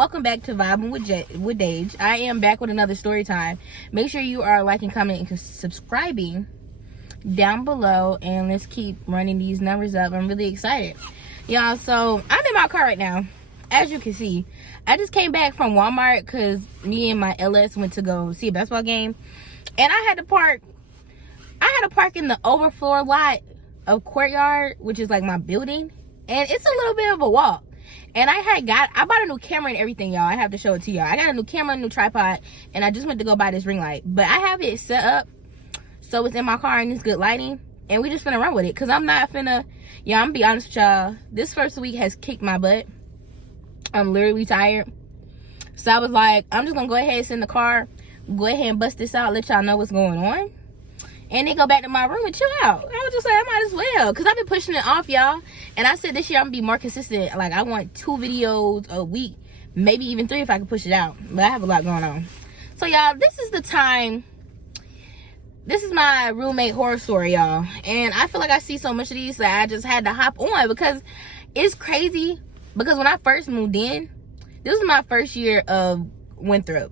welcome back to Vibing with Dage. I am back with another story time. Make sure you are liking, commenting, and subscribing down below, and let's keep running these numbers up. I'm really excited, y'all. So I'm in my car right now. As you can see, I just came back from Walmart because me and my LS went to go see a basketball game, and I had to park in the overflow lot of Courtyard, which is like my building, and it's a little bit of a walk. And I bought a new camera and everything, y'all. I have to show it to y'all. I got a new camera, a new tripod, and I just went to go buy this ring light. But I have it set up so it's in my car and it's good lighting, and we just finna run with it, because I'm not finna, I'm gonna be honest with y'all, this first week has kicked my butt. I'm literally tired. So I was like, I'm just gonna go ahead and sit in the car, go ahead and bust this out, let y'all know what's going on, and then go back to my room and chill out. I was just like, I might as well, because I've been pushing it off, y'all. And I said this year I'm gonna be more consistent. Like, I want 2 videos a week, maybe even 3 if I can push it out. But I have a lot going on. So y'all, this is the time. This is my roommate horror story, y'all. And I feel like I see so much of these that I just had to hop on, because it's crazy. Because when I first moved in, this was my first year of Winthrop,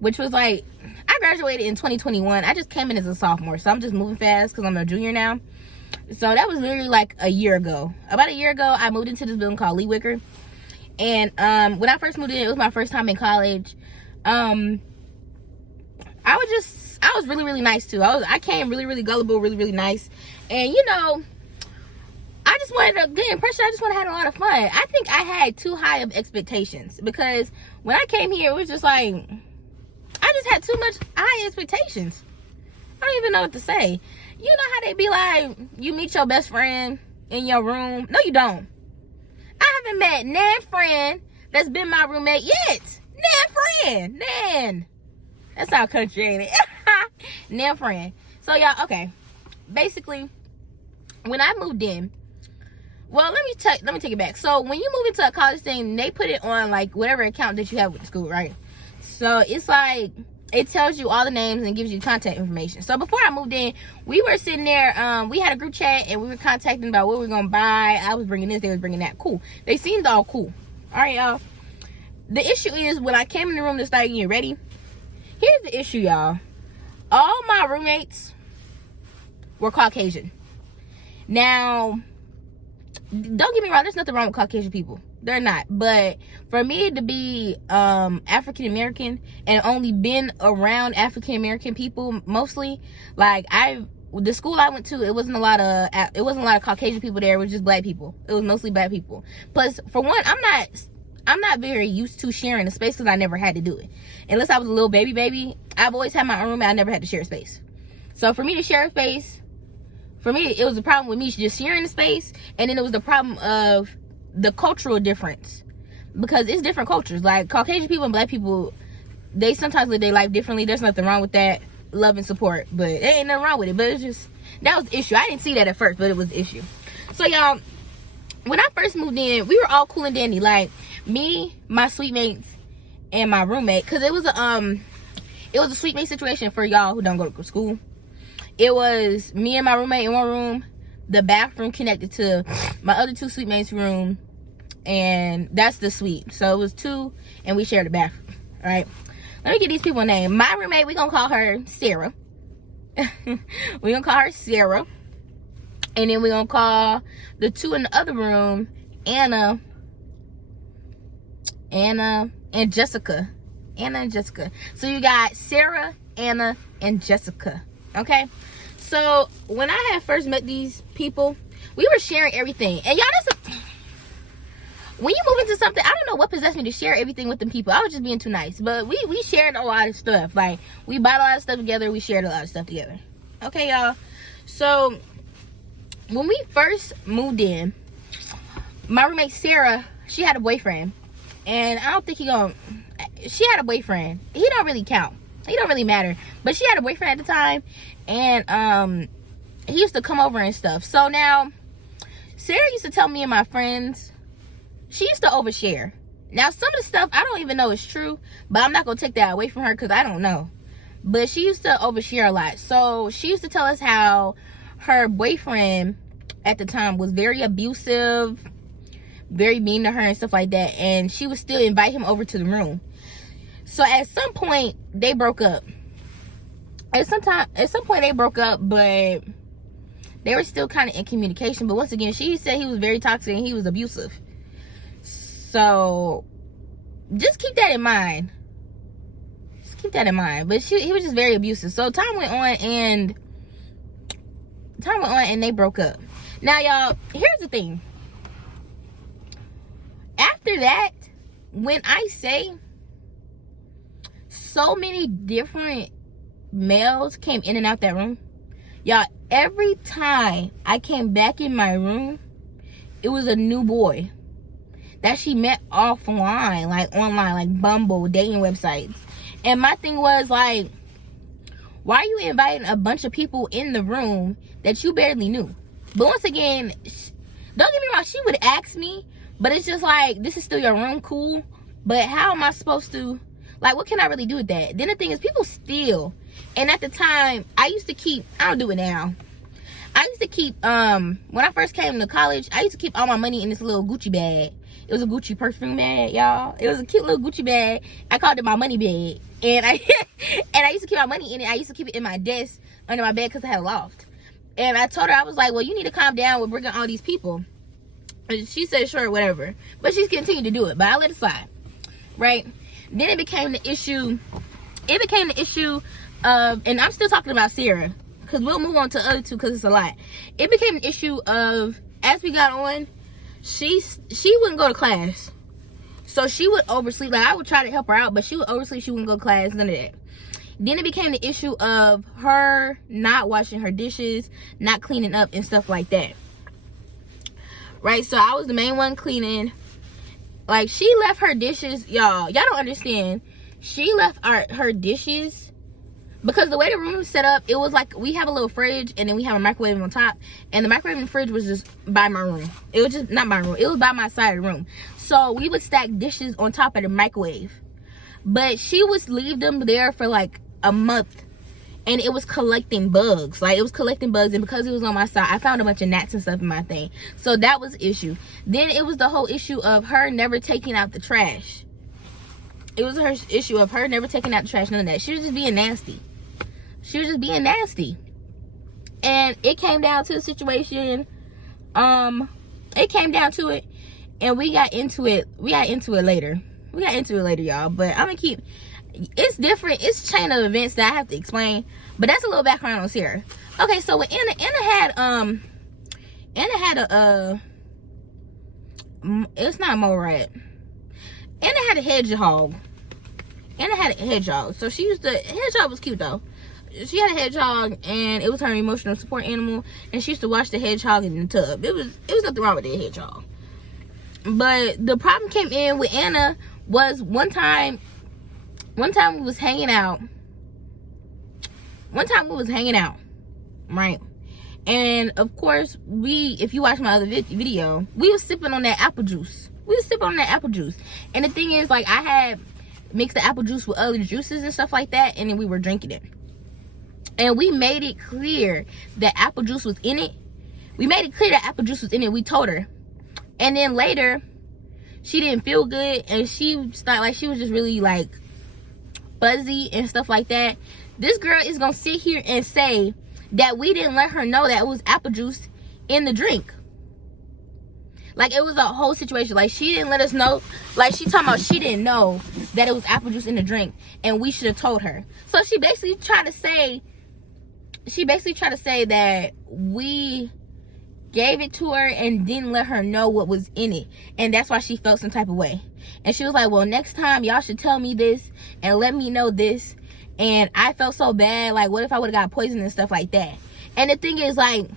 which was like, I graduated in 2021. I just came in as a sophomore, so I'm just moving fast because I'm a junior now. So that was literally like a year ago. About a year ago, I moved into this building called Lee Wicker. And when I first moved in, it was my first time in college. I was really, really nice too. I came really, really gullible, really, really nice. And I just wanted to get impression. I just wanted to have a lot of fun. I think I had too high of expectations, because when I came here, it was just like, I just had too much high expectations. I don't even know what to say. You know how they be like, you meet your best friend in your room? No, you don't. I haven't met nan friend that's been my roommate yet. Nan friend. Nan. That's our country, ain't it? Nan friend. So y'all, okay. Basically, when I moved in, well, let me take it back. So when you move into a college thing, they put it on like whatever account that you have with the school, right? So it's like, it tells you all the names and gives you contact information. So before I moved in, we were sitting there, we had a group chat, and we were contacting about what we were gonna buy. I was bringing this, they was bringing that. Cool. They seemed all cool. All right, y'all. The issue is, when I came in the room to start getting ready, here's the issue, y'all. All my roommates were Caucasian. Now, don't get me wrong, there's nothing wrong with Caucasian people. They're not. But for me to be African American and only been around African American people mostly, like, the school I went to, it wasn't a lot of Caucasian people there. It was just black people. It was mostly black people. Plus, for one, I'm not very used to sharing a space, because I never had to do it. Unless I was a little baby. I've always had my own room, and I never had to share a space. So for me to share a space, for me, it was a problem with me just sharing the space. And then it was the problem of the cultural difference, because it's different cultures. Like, Caucasian people and black people, they sometimes live their life differently. There's nothing wrong with that. Love and support, but there ain't nothing wrong with it. But it's just, that was the issue. I didn't see that at first, but it was the issue. So y'all, when I first moved in, we were all cool and dandy. Like, me, my suite mates, and my roommate, because it was a suite mate situation for y'all who don't go to school. It was me and my roommate in one room, the bathroom connected to my other 2 suite mates' room, and that's the suite. So it was 2, and we shared the bathroom. All right, let me get these people a name. My roommate, we're gonna call her Sarah. We're gonna call her Sarah. And then we're gonna call the 2 in the other room Anna and Jessica. Anna and Jessica. So you got Sarah, Anna, and Jessica. Okay? So when I had first met these people, we were sharing everything. And y'all, when you move into something, I don't know what possessed me to share everything with them people. I was just being too nice. But we shared a lot of stuff. Like, we bought a lot of stuff together. We shared a lot of stuff together. Okay, y'all? So when we first moved in, my roommate Sarah, she had a boyfriend. And I don't think she had a boyfriend. He don't really count. He don't really matter. But she had a boyfriend at the time. And he used to come over and stuff. So now, Sarah used to tell me and my friends, she used to overshare. Now, some of the stuff, I don't even know is true. But I'm not going to take that away from her, because I don't know. But she used to overshare a lot. So she used to tell us how her boyfriend at the time was very abusive, very mean to her and stuff like that, and she would still invite him over to the room. So at some point they broke up. At some point they broke up, but they were still kind of in communication. But once again, she said he was very toxic and he was abusive. So just keep that in mind. But he was just very abusive. So time went on and they broke up. Now, y'all, here's the thing. After that, when I say so many different males came in and out that room, y'all, every time I came back in my room, it was a new boy that she met offline, like online, like Bumble, dating websites. And my thing was like, why are you inviting a bunch of people in the room that you barely knew? But once again, don't get me wrong, she would ask me, but it's just like, this is still your room, cool, but how am I supposed to, like, what can I really do with that? Then the thing is, people steal. And at the time, I used to keep, I don't do it now, I used to keep, when I first came to college, I used to keep all my money in this little Gucci bag. It was a Gucci perfume bag, y'all. It was a cute little Gucci bag. I called it my money bag. And I used to keep my money in it. I used to keep it in my desk under my bed because I had a loft. And I told her, I was like, well, you need to calm down with bringing all these people. And she said, sure, whatever. But she's continued to do it. But I let it slide, right? Then it became the issue. It became the issue of, and I'm still talking about Sarah, because we'll move on to the other two because it's a lot. It became an issue of, as we got on, she wouldn't go to class. So she would oversleep. Like, I would try to help her out, but she would oversleep. She wouldn't go to class, none of that. Then it became the issue of her not washing her dishes, not cleaning up and stuff like that. Right? So I was the main one cleaning. Like, she left her dishes, y'all don't understand. She left her dishes, because the way the room was set up, it was like, we have a little fridge and then we have a microwave on top, and the microwave and fridge was just by my room. It was just not my room, it was by my side of the room. So we would stack dishes on top of the microwave, but she would leave them there for like a month, and it was collecting bugs. Like, it was collecting bugs, and because it was on my side, I found a bunch of gnats and stuff in my thing. So that was the issue. Then it was the whole issue of her never taking out the trash. It was her issue of her never taking out the trash, none of that. She was just being nasty. And it came down to the situation. It came down to it, and we got into it later, y'all. But I'm gonna keep, it's different, it's a chain of events that I have to explain, but that's a little background on Sarah. Okay, so when Anna had a it's not a mole rat. Anna had a hedgehog. So hedgehog was cute though. She had a hedgehog, and it was her emotional support animal, and she used to watch the hedgehog in the tub. It was nothing wrong with the hedgehog. But the problem came in with Anna was one time we was hanging out, right? And of course, if you watch my other video, we was sipping on that apple juice. And the thing is, like, I had mixed the apple juice with other juices and stuff like that, and then we were drinking it. And we made it clear that apple juice was in it. We told her. And then later, she didn't feel good, and she started, like, she was just really, like, fuzzy and stuff like that. This girl is gonna sit here and say that we didn't let her know that it was apple juice in the drink. Like, it was a whole situation. Like, she didn't let us know. Like, she talking about she didn't know that it was apple juice in the drink, and we should have told her. So she basically tried to say that we gave it to her and didn't let her know what was in it, and that's why she felt some type of way. And she was like, well, next time y'all should tell me this and let me know this. And I felt so bad, like, what if I would have got poisoned and stuff like that? And the thing is, like,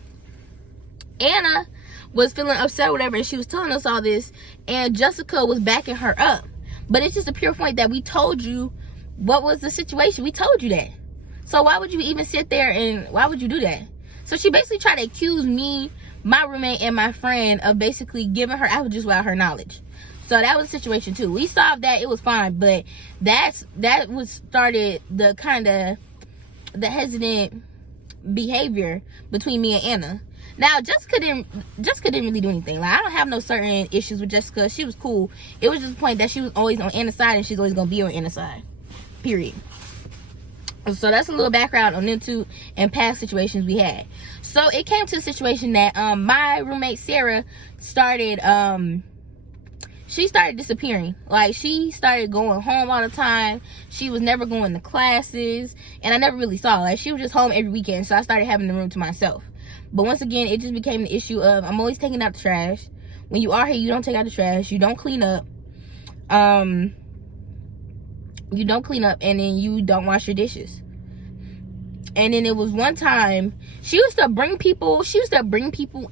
Anna was feeling upset or whatever, and she was telling us all this, and Jessica was backing her up. But it's just a pure point that we told you what was the situation. We told you that. So why would you even sit there, and why would you do that? So she basically tried to accuse me, my roommate, and my friend of basically giving her apple juice without her knowledge. So that was a situation too. We solved that, it was fine, but that started the kind of the hesitant behavior between me and Anna. Now Jessica didn't really do anything. Like, I don't have no certain issues with Jessica. She was cool. It was just the point that she was always on Anna's side, and she's always gonna be on Anna's side, period. So that's a little background on them two and past situations we had. So it came to a situation that my roommate Sarah started she started disappearing. Like, she started going home all the time. She was never going to classes, and I never really saw her. Like, she was just home every weekend, so I started having the room to myself. But once again, it just became the issue of I'm always taking out the trash. When you are here, you don't take out the trash, you don't clean up, and then you don't wash your dishes. And then it was one time she used to bring people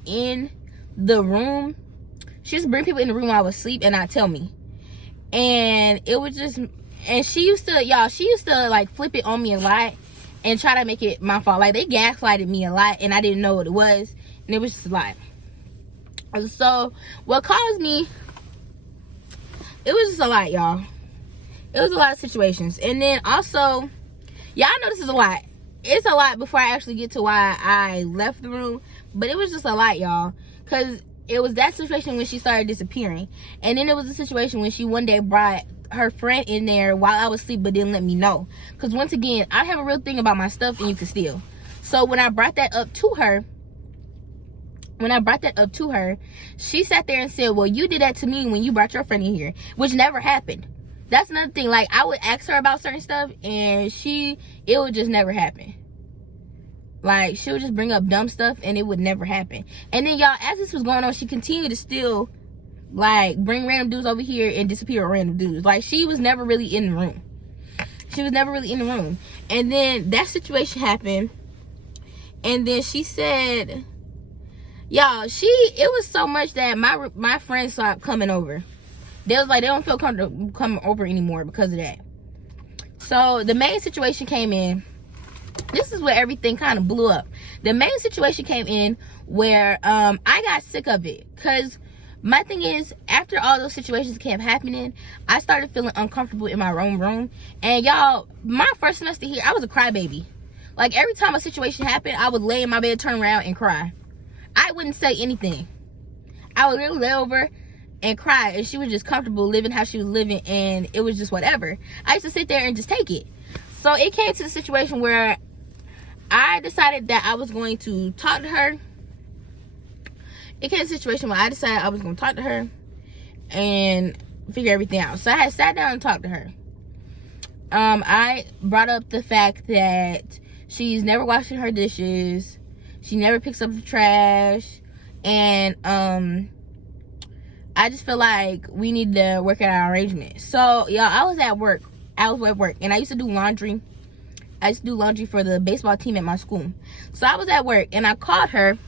in the room. She used to bring people in the room while I was asleep and not tell me. And it was just, and she used to like flip it on me a lot and try to make it my fault. Like, they gaslighted me a lot and I didn't know what it was, and it was just a lot. So what caused me, it was just a lot, y'all. It was a lot of situations. And then also, y'all know this is a lot. It's a lot before I actually get to why I left the room, but it was just a lot, y'all, because it was that situation when she started disappearing, and then it was a situation when she one day brought her friend in there while I was asleep but didn't let me know, because once again, I have a real thing about my stuff and you can steal. So when I brought that up to her, she sat there and said, well, you did that to me when you brought your friend in here, which never happened. That's another thing. Like, I would ask her about certain stuff and it would just never happen. Like, she would just bring up dumb stuff and it would never happen. And then, y'all, as this was going on, she continued to still, like, bring random dudes over here and disappear with random dudes. Like, she was never really in the room. And then that situation happened. And then she said, y'all, it was so much that my friends stopped coming over. They was like, they don't feel comfortable coming over anymore because of that. So the main situation came in. This is where everything kind of blew up. The main situation came in where I got sick of it. Because my thing is, after all those situations kept happening, I started feeling uncomfortable in my own room. And y'all, my first semester here, I was a crybaby. Like, every time a situation happened, I would lay in my bed, turn around, and cry. I wouldn't say anything. I would literally lay over and cry, and she was just comfortable living how she was living, and it was just whatever. I used to sit there and just take it. So it came to the situation where I decided that I was going to talk to her. It came to a situation where I decided I was going to talk to her and figure everything out. So I had sat down and talked to her. I brought up the fact that she's never washing her dishes. She never picks up the trash. And I just feel like we need to work out our arrangement. So, y'all, I was at work, and I used to do laundry. I used to do laundry for the baseball team at my school. So I was at work, and I called her.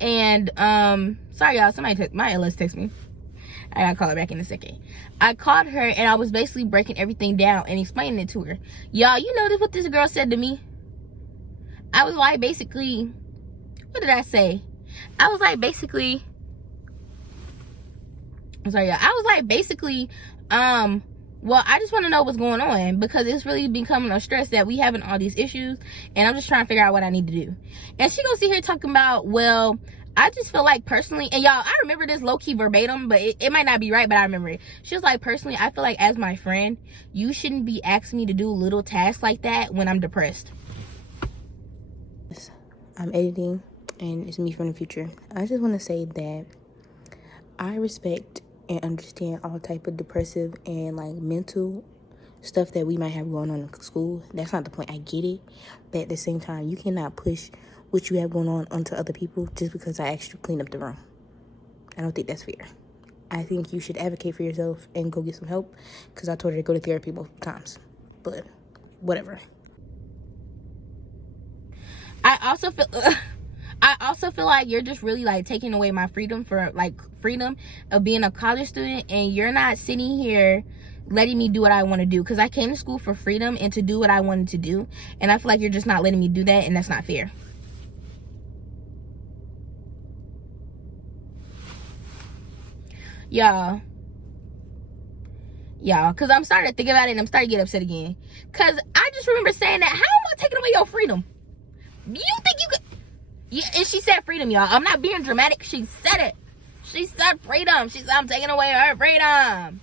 And sorry, y'all, my LS text me. I gotta call her back in a second. I called her, and I was basically breaking everything down and explaining it to her. Y'all, you know what this girl said to me? I was like, basically, what did I say? I was like, basically, I'm sorry, y'all. I was like, basically, well, I just want to know what's going on, because it's really becoming a stress that we having all these issues, and I'm just trying to figure out what I need to do. And she gonna sit here talking about, well, I just feel like personally, and y'all, I remember this low-key verbatim, but it might not be right, but I remember it. She was like, personally, I feel like as my friend, you shouldn't be asking me to do little tasks like that when I'm depressed. I'm editing, and it's me from the future. I just want to say that I respect and understand all type of depressive and like mental stuff that we might have going on in school. That's not the point. I get it, but at the same time, you cannot push what you have going on onto other people just because I asked you to clean up the room. I don't think that's fair. I think you should advocate for yourself and go get some help, because I told her to go to therapy multiple times, but whatever. I also feel like you're just really like taking away my freedom of being a college student, and you're not sitting here letting me do what I want to do, because I came to school for freedom and to do what I wanted to do, and I feel like you're just not letting me do that, and that's not fair. Y'all, y'all, because I'm starting to think about it and I'm starting to get upset again. Because I just remember saying that, how am I taking away your freedom? You think you could? Yeah, and she said freedom, y'all. I'm not being dramatic. She said it. She said freedom. She said, I'm taking away her freedom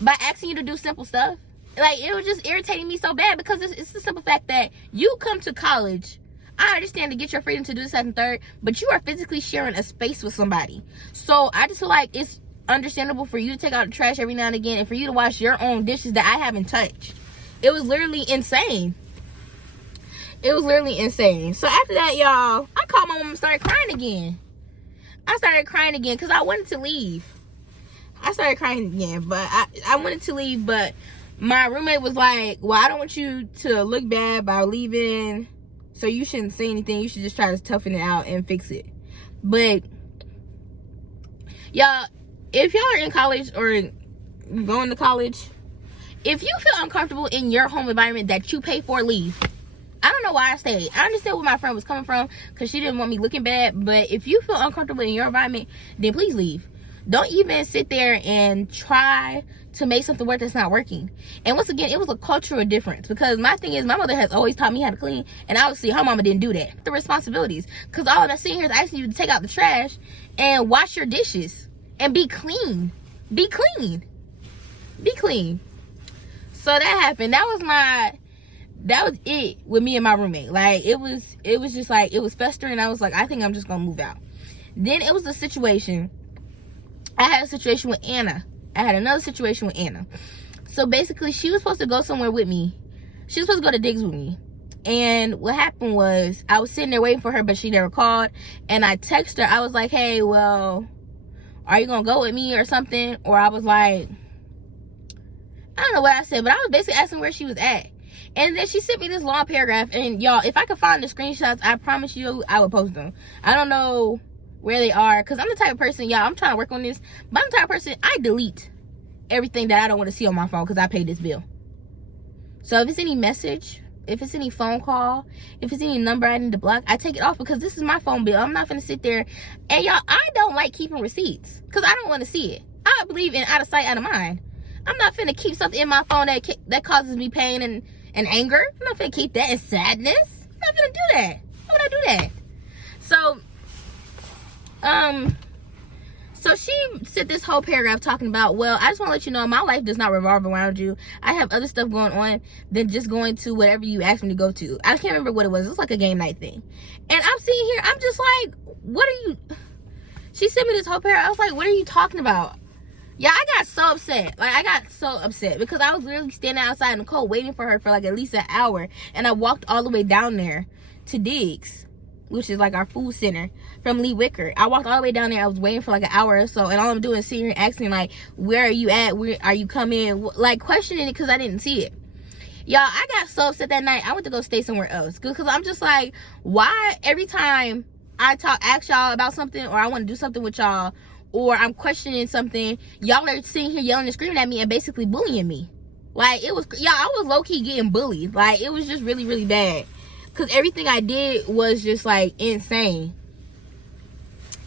by asking you to do simple stuff. Like, it was just irritating me so bad, because it's the simple fact that you come to college. I understand to get your freedom to do this, that, and third, but you are physically sharing a space with somebody. So I just feel like it's understandable for you to take out the trash every now and again, and for you to wash your own dishes that I haven't touched. It was literally insane. It was literally insane. So after that, y'all, I called my mom and started crying again. I started crying again because I wanted to leave. I started crying again, but I wanted to leave, but my roommate was like, well, I don't want you to look bad by leaving, so you shouldn't say anything. You should just try to toughen it out and fix it. But y'all, if y'all are in college or going to college, if you feel uncomfortable in your home environment that you pay for, leave. I don't know why I stayed. I understand where my friend was coming from, because she didn't want me looking bad. But if you feel uncomfortable in your environment, then please leave. Don't even sit there and try to make something work that's not working. And once again, it was a cultural difference, because my thing is, my mother has always taught me how to clean, and obviously her mama didn't do that. The responsibilities, because all I'm sitting here is asking you to take out the trash and wash your dishes and be clean. Be clean. Be clean. So that happened. That was it with me and my roommate. Like, it was just like, it was festering. I was like, I think I'm just gonna move out. Then it was a situation. I had a situation with Anna. I had another situation with Anna. So basically, she was supposed to go somewhere with me. She was supposed to go to Diggs with me. And what happened was, I was sitting there waiting for her, but she never called. And I texted her. I was like, hey, well, are you gonna go with me or something? Or I was like, I don't know what I said, but I was basically asking where she was at. And then she sent me this long paragraph. And y'all, if I could find the screenshots, I promise you I would post them. I don't know where they are, because I'm the type of person, y'all, I'm trying to work on this, but I'm the type of person, I delete everything that I don't want to see on my phone, because I paid this bill. So if it's any message, if it's any phone call, if it's any number I need to block, I take it off, because this is my phone bill. I'm not gonna sit there. And y'all, I don't like keeping receipts, because I don't want to see it. I believe in out of sight, out of mind. I'm not finna keep something in my phone that causes me pain and anger. I'm not finna keep that, and sadness. I'm not finna do that. Why would I do that? So she said this whole paragraph talking about, well, I just want to let you know, my life does not revolve around you. I have other stuff going on than just going to whatever you asked me to go to. I can't remember what it was. It was like a game night thing. And I'm sitting here, I'm just like, what are you? She sent me this whole paragraph. I was like, what are you talking about? Yeah, I got so upset. Like, I got so upset, because I was literally standing outside in the cold waiting for her for like at least an hour. And I walked all the way down there to Diggs, which is like our food center, from Lee Wicker. I walked all the way down there. I was waiting for like an hour or so, and all I'm doing is sitting here asking, like, where are you at? Where are you coming? Like, questioning it, because I didn't see it. Y'all, I got so upset that night. I went to go stay somewhere else, because I'm just like, why every time I ask y'all about something, or I want to do something with y'all, or I'm questioning something, y'all are sitting here yelling and screaming at me and basically bullying me. Like, it was, y'all, I was low-key getting bullied. Like, it was just really, really bad. Because everything I did was just, like, insane.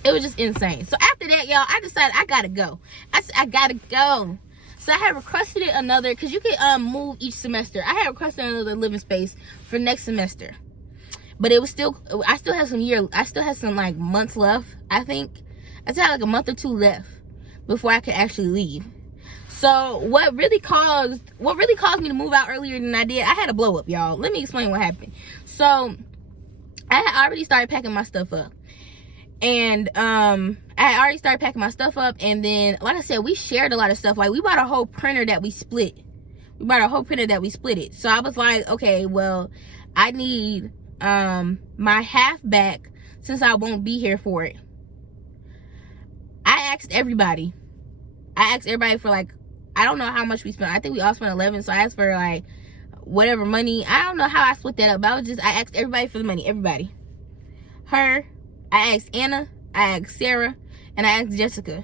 It was just insane. So after that, y'all, I decided I gotta go. I said, I gotta go. So I had requested another, because you can move each semester. I had requested another living space for next semester. But it was still, I still had some like months left, I think. I still had like a month or two left before I could actually leave. So what really caused me to move out earlier than I did, I had a blow up, y'all. Let me explain what happened. So I had already started packing my stuff up. And I had already started packing my stuff up, and then, like I said, we shared a lot of stuff. Like, we bought a whole printer that we split. So I was like, okay, well, I need my half back, since I won't be here for it. I asked everybody for, like, I don't know how much we spent. I think we all spent 11, so I asked for, like, whatever money. I don't know how I split that up, but I asked everybody for the money. Everybody. Her, I asked Anna, I asked Sarah, and I asked Jessica.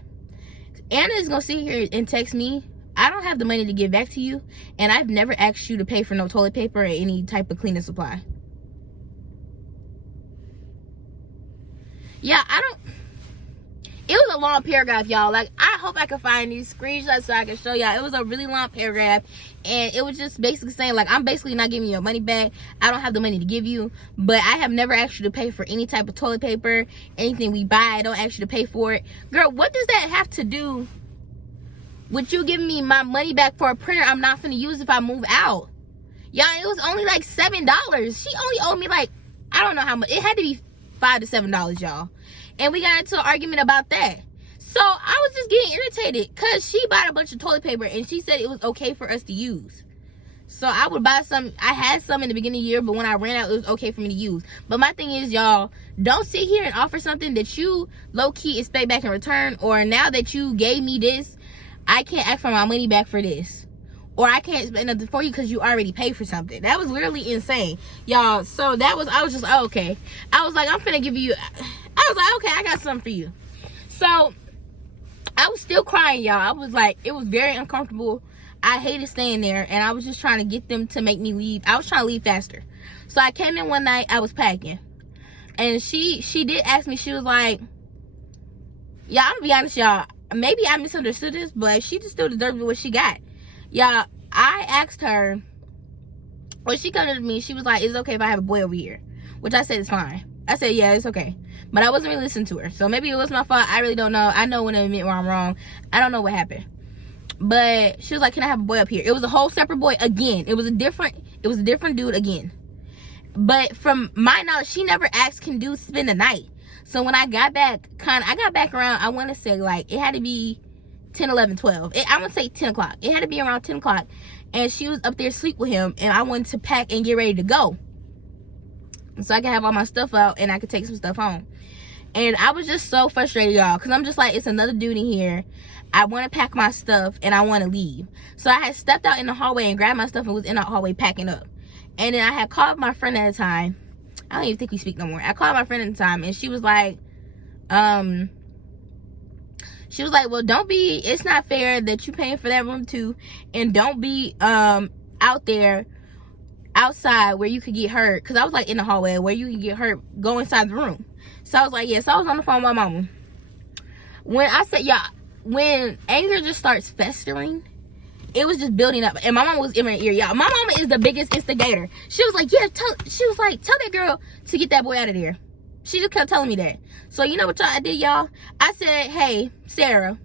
Anna is gonna sit here and text me, I don't have the money to give back to you, and I've never asked you to pay for no toilet paper or any type of cleaning supply. Yeah, it was a long paragraph, y'all. Like, I hope I can find these screenshots so I can show y'all. It was a really long paragraph, and it was just basically saying, like, I'm basically not giving you your money back. I don't have the money to give you, but I have never asked you to pay for any type of toilet paper. Anything we buy, I don't ask you to pay for it. Girl, what does that have to do with you giving me my money back for a printer I'm not finna use if I move out? Y'all, it was only like $7. She only owed me, like, I don't know how much. It had to be $5 to $7, y'all. And we got into an argument about that. So I was just getting irritated because she bought a bunch of toilet paper and she said it was okay for us to use. So I would buy some. I had some in the beginning of the year, but when I ran out, it was okay for me to use. But my thing is, y'all, don't sit here and offer something that you low-key expect back in return, or now that you gave me this, I can't ask for my money back for this. Or I can't spend nothing for you because you already paid for something. That was literally insane, y'all. So that was, I was just, oh, okay. I was like, I'm finna give you, I was like, okay, I got something for you. So I was still crying, y'all. I was like, it was very uncomfortable. I hated staying there, and I was just trying to get them to make me leave. I was trying to leave faster. So I came in one night, I was packing, and she did ask me, she was like, yeah, I'm gonna be honest, y'all, maybe I misunderstood this, but she just still deserves what she got. Y'all, I asked her, when she came to me, she was like, is it okay if I have a boy over here? Which I said is fine. I said, yeah, it's okay. But I wasn't really listening to her. So maybe it was my fault. I really don't know. I know when I admit where I'm wrong. I don't know what happened. But she was like, can I have a boy up here? It was a whole separate boy again. It was a different dude again. But from my knowledge, she never asked, can dudes spend the night? So when I got back, I got back around, I want to say, like, it had to be 10, 11, 12. I would say 10 o'clock. It had to be around 10 o'clock. And she was up there asleep with him. And I wanted to pack and get ready to go, so I could have all my stuff out and I could take some stuff home. And I was just so frustrated, y'all, because I'm just like, it's another dude in here. I want to pack my stuff and I want to leave. So I had stepped out in the hallway and grabbed my stuff and was in the hallway packing up. And then I had called my friend at the time. I don't even think we speak no more. I called my friend at the time, and she was like, well, don't be, it's not fair that you paying for that room too, and don't be out there outside where you could get hurt, because I was like in the hallway where you can get hurt, go inside the room. So I was like, yeah. So I was on the phone with my mama. When I said, yeah, when anger just starts festering, it was just building up, and my mama was in my ear, y'all. My mama is the biggest instigator. She was like, yeah, tell that girl to get that boy out of there. She just kept telling me that. So you know what I did, y'all? I said, hey, Sarah,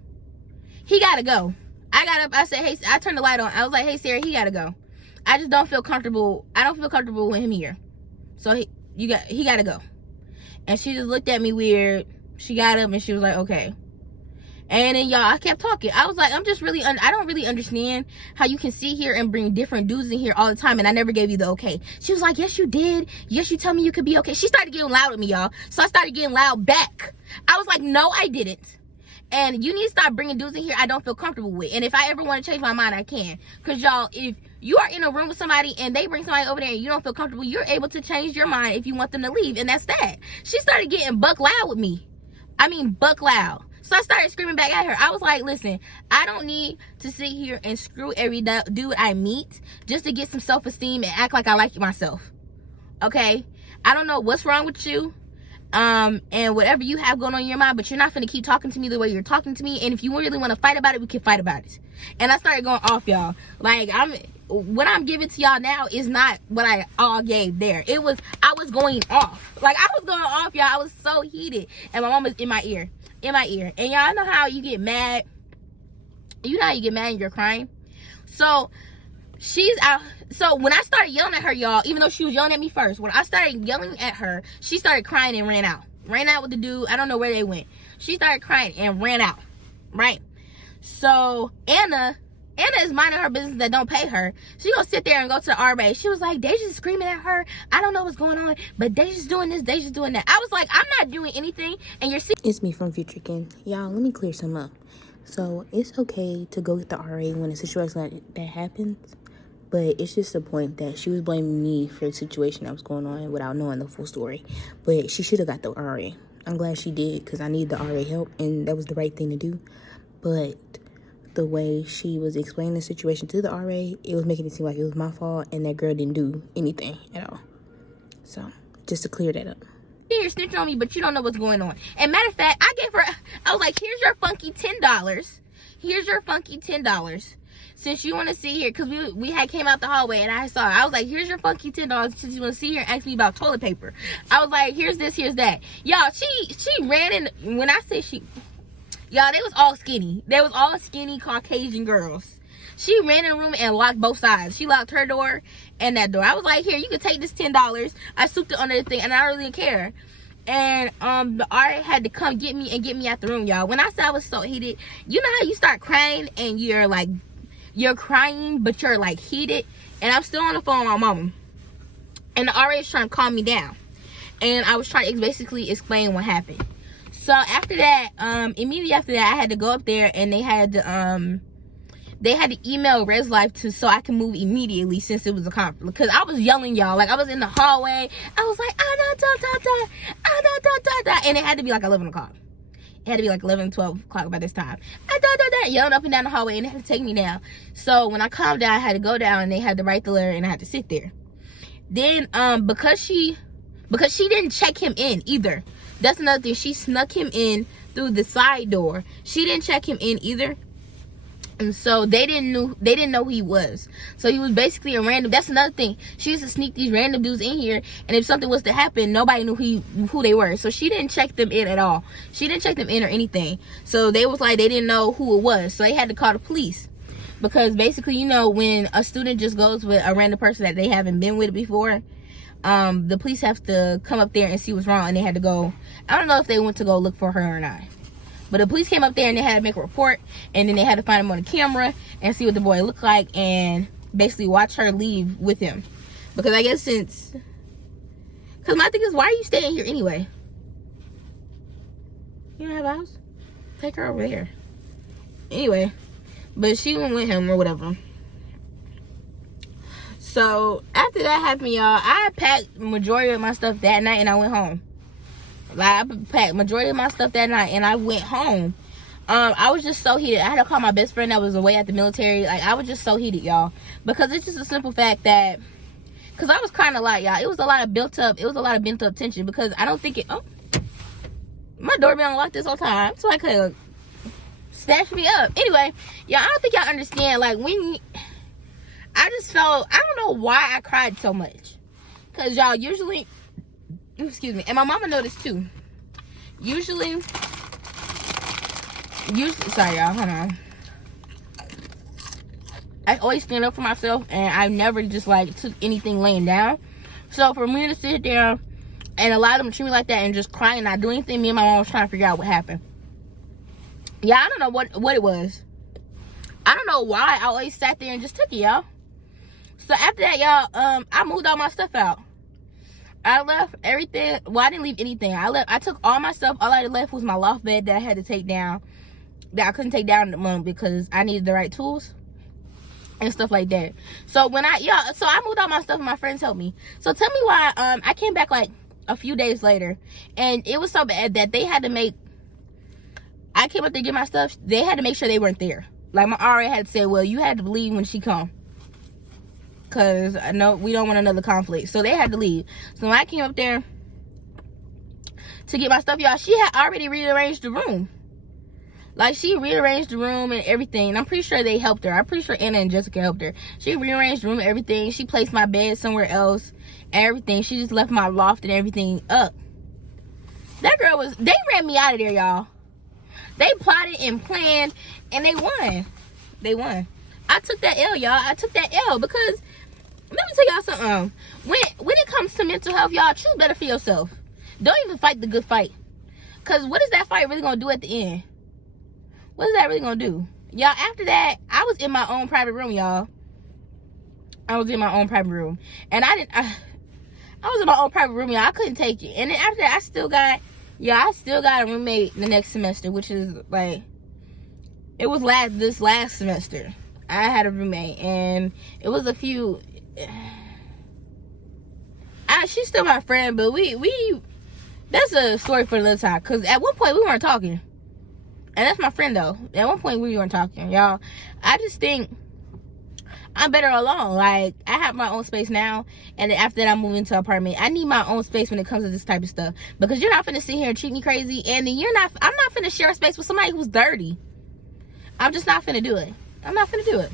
he gotta go. I got up, I said, hey, I turned the light on. I was like, hey, Sarah, he gotta go. I just don't feel comfortable. I don't feel comfortable with him here. So he gotta go. And she just looked at me weird. She got up and she was like, okay. And then, y'all, I kept talking. I was like, I'm just really, I don't really understand how you can sit here and bring different dudes in here all the time, and I never gave you the okay. She was like, yes, you did. Yes, you tell me you could be okay. She started getting loud with me, y'all. So I started getting loud back. I was like, no, I didn't. And you need to stop bringing dudes in here I don't feel comfortable with. And if I ever want to change my mind, I can. Because, y'all, if you are in a room with somebody and they bring somebody over there and you don't feel comfortable, you're able to change your mind if you want them to leave. And that's that. She started getting buck loud with me. I mean, buck loud. So I started screaming back at her. I was like, listen, I don't need to sit here and screw every dude I meet just to get some self-esteem and act like I like myself. Okay? I don't know what's wrong with you. And whatever you have going on in your mind, but you're not finna keep talking to me the way you're talking to me. And if you really want to fight about it, we can fight about it. And I started going off, y'all. Like, what I'm giving to y'all now is not what I all gave there. I was going off. Like, I was going off, y'all. I was so heated. And my mom was in my ear. And y'all know how you get mad. You know how you get mad and you're crying. So she's out. So when I started yelling at her, y'all, even though she was yelling at me first, when I started yelling at her, she started crying and ran out with the dude. I don't know where they went. She started crying and ran out, right? So Anna is minding her business that don't pay her. She gonna sit there and go to the RA. She was like, Deja's screaming at her. I don't know what's going on, but Deja's doing this, Deja's doing that. I was like, I'm not doing anything, and you're It's me from Future again. Y'all, let me clear some up. So it's okay to go get the RA when a situation like that happens, but it's just the point that she was blaming me for the situation that was going on without knowing the full story. But she should have got the RA. I'm glad she did, because I need the RA help, and that was the right thing to do. But the way she was explaining the situation to the RA, it was making it seem like it was my fault and that girl didn't do anything at all. So just to clear that up. here snitching on me, but you don't know what's going on. And matter of fact, I was like, here's your funky $10. Here's your funky $10. Since you want to see here, because we had came out the hallway and I was like, here's your funky $10 since you want to see here and ask me about toilet paper. I was like, here's this, here's that. Y'all, she ran in, when I say y'all, they was all skinny. They was all skinny Caucasian girls. She ran in the room and locked both sides. She locked her door and that door. I was like, here, you can take this $10. I souped it under the thing and I don't really care. And the RA had to come get me and get me out the room, y'all. When I said I was so heated, you know how you start crying and you're crying, but you're like heated. And I'm still on the phone with my mama. And the RA is trying to calm me down. And I was trying to basically explain what happened. So after that, immediately after that, I had to go up there and they had to email Res Life so I can move immediately since it was a conflict. Because I was yelling, y'all. Like, I was in the hallway. I was like, and it had to be like 11 o'clock. It had to be like 11, 12 o'clock by this time. Yelling up and down the hallway, and they had to take me down. So when I calmed down, I had to go down, and they had to write the letter, and I had to sit there. Then, because she didn't check him in either. That's another thing. She snuck him in through the side door. She didn't check him in either. And so they didn't know who he was. So he was basically a random. That's another thing. She used to sneak these random dudes in here, and if something was to happen, nobody knew who they were. So she didn't check them in at all. She didn't check them in or anything. So they was like, they didn't know who it was. So they had to call the police. Because basically, you know, when a student just goes with a random person that they haven't been with before, the police have to come up there and see what's wrong, and they had to go. I don't know if they went to go look for her or not. But the police came up there and they had to make a report, and then they had to find him on the camera and see what the boy looked like and basically watch her leave with him. Because I guess because my thing is, why are you staying here anyway? You don't have a house? Take her over there. Anyway, but she went with him or whatever. So after that happened, y'all, I packed majority of my stuff that night and I went home. Like, I packed majority of my stuff that night and I went home. I was just so heated. I had to call my best friend that was away at the military. Like, I was just so heated, y'all, because it's just a simple fact that, because I was crying a lot, y'all. It was a lot of built up tension, because I don't think my door been unlocked this whole time, so I could snatch me up. Anyway, y'all, I don't think y'all understand, like, I just felt, I don't know why I cried so much, because y'all, usually, excuse me, and my mama noticed too. Usually, sorry y'all, hold on. I always stand up for myself, and I never just like took anything laying down. So for me to sit there and allow them to treat me like that and just cry and not do anything, me and my mom was trying to figure out what happened. Yeah, I don't know what it was. I don't know why I always sat there and just took it, y'all. So after that, y'all, I moved all my stuff out. I left everything. Well, I didn't leave anything. I took all my stuff. All I left was my loft bed that I had to take down, that I couldn't take down at the moment because I needed the right tools and stuff like that. So when so I moved all my stuff and my friends helped me. So tell me why I came back like a few days later, and it was so bad that they had to I came up to get my stuff. They had to make sure they weren't there. Like, my RA had to say, well, you had to leave when she come, because I know we don't want another conflict. So they had to leave. So when I came up there to get my stuff, y'all, she had already rearranged the room. Like, she rearranged the room and everything. And I'm pretty sure they helped her. I'm pretty sure Anna and Jessica helped her. She rearranged the room and everything. She placed my bed somewhere else and everything. She just left my loft and everything up. That girl they ran me out of there, y'all. They plotted and planned, and they won. They won. I took that L, y'all. I took that L because, let me tell y'all something. When it comes to mental health, y'all, choose better for yourself. Don't even fight the good fight. Because what is that fight really going to do at the end? What is that really going to do? Y'all, after that, I was in my own private room, y'all. I was in my own private room. And I was in my own private room, y'all. I couldn't take it. And then after that, I still got a roommate the next semester, which is like, it was this last semester. I had a roommate, and it was a few. She's still my friend, but we that's a story for another time. Cause at one point we weren't talking, and that's my friend though. At one point we weren't talking, y'all. I just think I'm better alone. Like, I have my own space now, and after that I move into an apartment. I need my own space when it comes to this type of stuff, because you're not finna sit here and treat me crazy, and then I'm not finna share a space with somebody who's dirty. I'm just not finna do it. I'm not finna do it.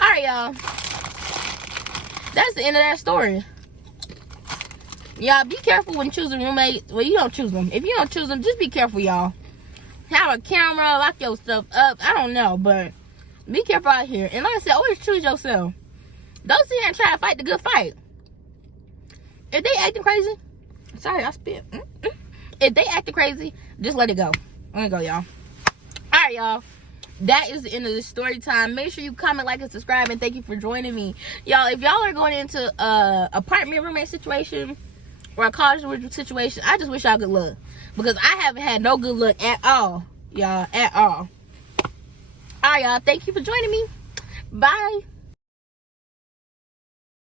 All right, y'all. That's the end of that story. Y'all, be careful when choosing roommates. Well, you don't choose them. If you don't choose them, just be careful, y'all. Have a camera, lock your stuff up. I don't know, but be careful out here. And like I said, always choose yourself. Don't sit here and try to fight the good fight. If they acting crazy, sorry, I spit. If they acting crazy, just let it go. Let it go, y'all. All right, y'all. That is the end of the story time. Make sure you comment, like, and subscribe, and thank you for joining me. Y'all, if y'all are going into a apartment roommate situation or a college situation, I just wish y'all good luck, because I haven't had no good luck at all, y'all, at all. All right, y'all. Thank you for joining me. Bye.